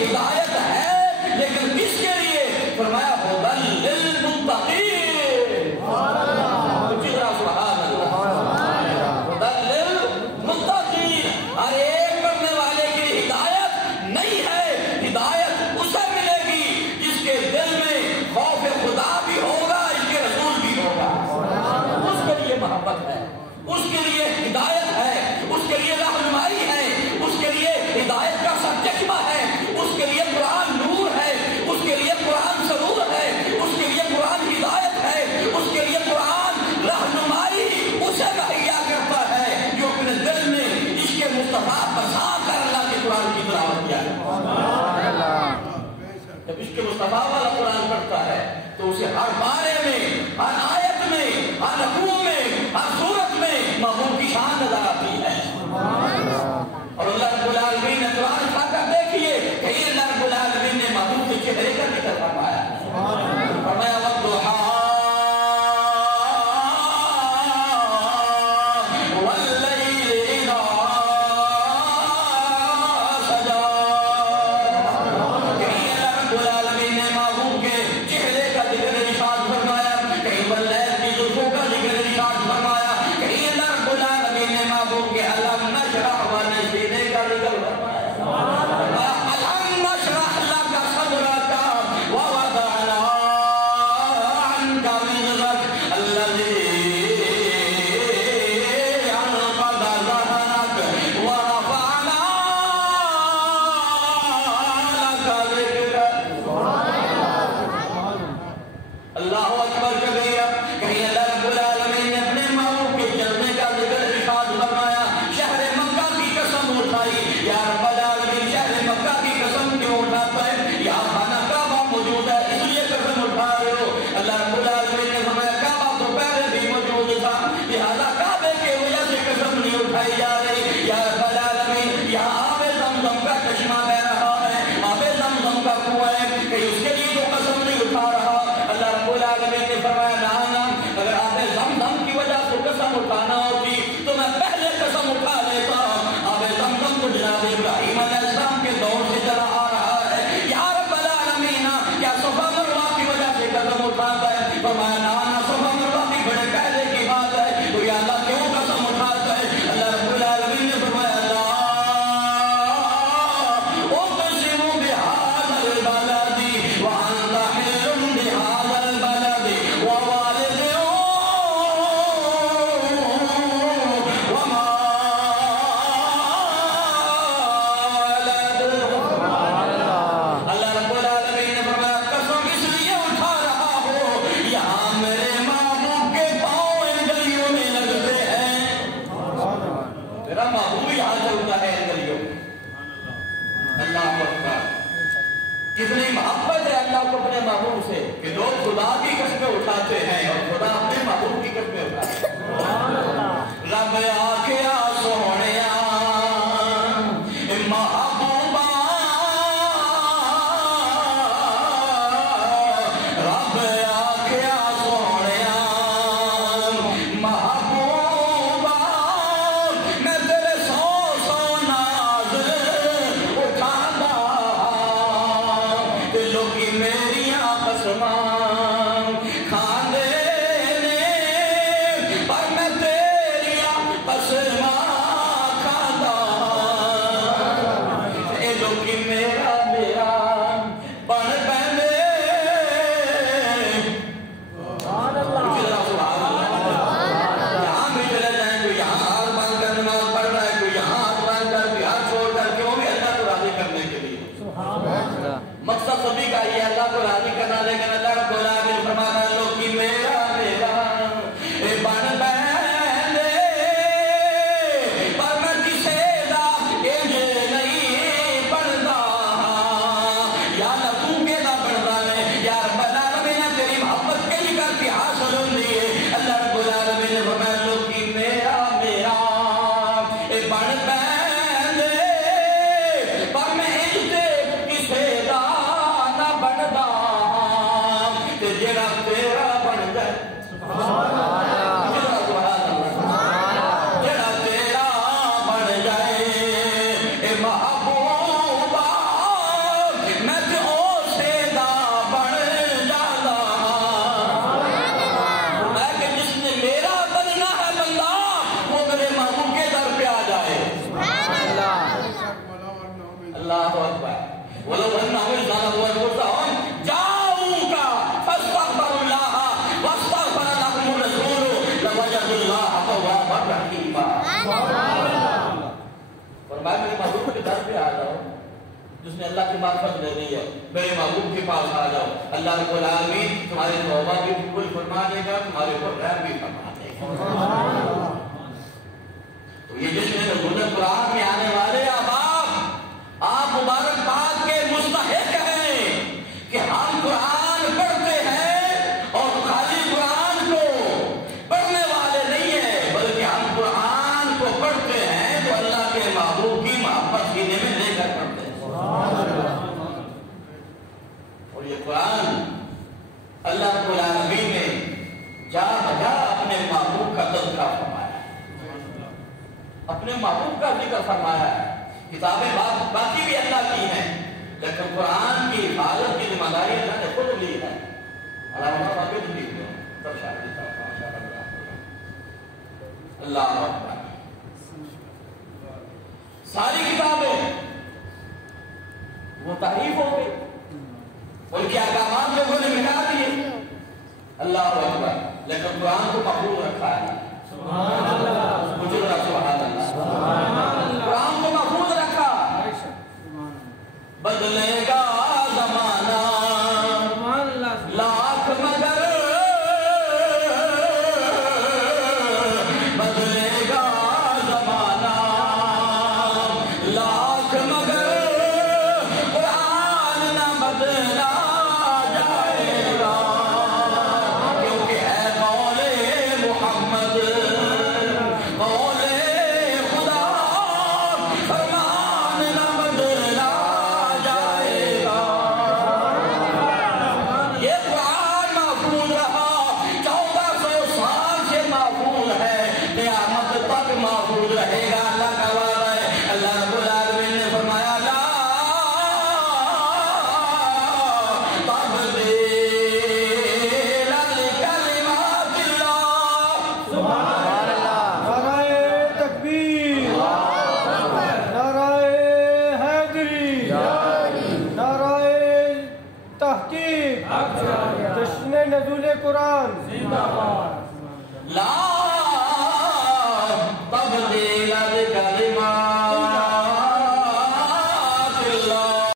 ہدایت ہے، لیکن کس کے لیے؟ فرمایا ہدی للمتقین، اچھی طرح سبحان اللہ، ہدی للمتقین، ہر ایک کرنے والے کی ہدایت نہیں ہے، ہدایت اسے ملے گی جس کے دل میں خوف خدا بھی ہوگا، اس کے رسول بھی ہوگا، اس کے لیے محبت ہے، اس کے لیے ہدایت ہے، اس کے لیے رہنمائی ہے، اس کے لیے ہدایت کا سرچشمہ ہے، اس کے لیے قرآن نور ہے، اس کے لیے قرآن سرور ہے، اس کے لیے قرآن ہدایت ہے، اس کے لیے قرآن رہنمائی اسے مہیا کرتا ہے جو اپنے دل میں عشق مصطفیٰ بسا کر اللہ کے قرآن کی تلاوت کیا ہے۔ جب عشق مصطفیٰ والا قرآن پڑھتا ہے تو اسے ہر بارے میں، ہر آیت میں، ہر رکوع میں، ہر سورت میں محبوب کی شان نظر آتی ہے۔ اور اللہ رب العالمین نے قرآن اٹھا کر دیکھیے کہ اللہ رب العالمین نے محبوب کے چہرے کا ذکر فرمایا، فرمایا والضحیٰ واللیل اذا سجا، کہیں اللہ رب العالمین نے محبوب کے چہرے کا ذکر ارشاد فرمایا، کہیں واللیل کی زلفوں کا ذکر ارشاد فرمایا، کہیں اللہ رب العالمین نے محبوب کے علم نشرح ونزیدے کا ذکر فرمایا، علم نشرح لک صدرک ووضعنا عنک وزرک الذی انقض ظہرک ورفعنا لک ذکرک۔ اللہ اکبر کبیرہ، کہیں اللہ رب العالمین نے اپنے محبوب کے جلوے کا ذکر ارشاد فرمایا، شہر مکہ کی قسم اٹھائی، یا رب العالمین شہر مکہ کی قسم کیوں اٹھاتا ہے؟ یہاں خانہ کعبہ موجود ہے اس لیے قسم اٹھا رہے ہو۔ اللہ رب العالمین نے فرمایا کعبہ تو پہلے بھی موجود تھا، لہذا کعبے کی وجہ سے قسم نہیں اٹھائی جا رہی۔ یا رب العالمین یہاں آب زمزم کا چشمہ بہ رہا ہے، آب زمزم کا کنواں ہے، کہ اس کے لیے تو قسم نہیں اٹھا رہا۔ اللہ رب العالمین نے فرمایا نہ، اگر آب زمزم کی وجہ سے قسم اٹھانا ہوتی تو میں پہلے قسم اٹھا لیتا۔ آب زمزم تو جناب ابراہیم علیہ السلام کے دور سے چلا آ رہا ہے، یا رب العالمین کیا صفا مروہ کی وجہ سے قسم اٹھاتا ہے؟ فرمایا نہ، صفا مروہ کی بڑے پہلے کی بات ہے، تو یا اللہ کیوں قسم اٹھاتا ہے؟ اللہ رب العالمین نے فرمایا لا اقسم بہذا البلد وانت حل بہذا البلد ووالد وما ولد۔ اللہ رب العالمین نے فرمایا قسم اس لیے اٹھا رہا ہو، یہاں میرے محبوب کے پاؤں ان گلیوں میں لگتے ہیں، میرا محبوب یہاں چلتا ہے ان گلیوں میں۔ اللہ اکبر، کتنی محبت ہے اللہ کو اپنے محبوب سے کہ لوگ خدا کی قسمیں اٹھاتے ہیں اور خدا اپنے محبوب کی قسمیں اٹھاتے ہیں۔ رب آکھیا سونیا محبوبا، رب آکھیا سونیا محبوبا، میں تیرے سو ناز اٹھانا، تے لوکی میریاں قسماں کھاندے نے، پر میں تیریاں قسماں کھاندا، اے لوکی میرا بن پیندے۔ سبحان اللہ، یہاں بھی چلے جائیں، کوئی یہاں ہاتھ باندھ کر نماز پڑھ رہا ہے، کوئی یہاں ہاتھ باندھ کر، کوئی ہاتھ چھوڑ کر، کیوں بھی اللہ کو راضی کرنے کے لیے۔ مقصد سبھی کا یہ اللہ کو راضی کرنا، لیکن اللہ رب العالمین فرمانا لوکی میرا اے بن پیندے، پر میں کسے دا انج نہیں بندا، اللہ اکبر ولو انہم ظلموا انفسہم جاؤوک فاستغفروا اللہ واستغفر لهم الرسول لوجدوا اللہ توابا رحیما. فرمایا میرے محبوب کے در پہ آ جاؤ جس نے اللہ کی معرفت دے دی ہے، میرے محبوب کے پاس آ جاؤ، اللہ رب العالمین تمہاری توبہ بھی قبول فرما دے گا، تمہارے اوپر رحم بھی فرما دے گا. تو یہ جس نے نزول قرآن میں آنے والے احباب، آپ مبارکباد کے مستحق ہیں کہ ہم قرآن پڑھتے ہیں اور خالی قرآن کو پڑھنے والے نہیں ہیں، بلکہ ہم قرآن کو پڑھتے ہیں تو اللہ کے محبوب کی محبت سینے میں لے کر پڑھتے ہیں. اور یہ قرآن اللہ رب العالمین نے جا بجا اپنے محبوب کا تذکرہ فرمایا، اپنے محبوب کا ذکر فرمایا ہے. کتابیں باقی بھی اللہ کی ہیں لیکن قرآن کی حفاظت کی ذمہ داری اللہ نے خود لی ہے. علامہ باقی بھی لی ہے تب شاید اللہ اکبر. ساری کتابیں وہ تعریف ہو گئی، ان کے احکامات لوگوں نے مٹا دیے، اللہ اکبر، لیکن قرآن کو محفوظ رکھا ہے. سبحان اللہ. مجھے سبحان اللہ. قرآن کو محفوظ رکھا. بدلے گا زمانہ لاکھ مگر بدلے گا زمانہ لاکھ مگر قرآن نہ بدلا جائے گا، کیونکہ ہے قول محمد قول خدا، فرمان نہ بدلا جائے گا. یہ قرآن محفوظ رہا، 1400 سال سے محفوظ ہے، قیامت تک محفوظ رہے گا. اللہ کا وعدہ ہے. اللہ رب العالمین نے فرمایا لا تبدیل لکلمات اللہ. سبحان اللہ. نعرہ تکبیر، نعرہ حیدری، نعرہ تحقیق، جشن نزول قرآن. لا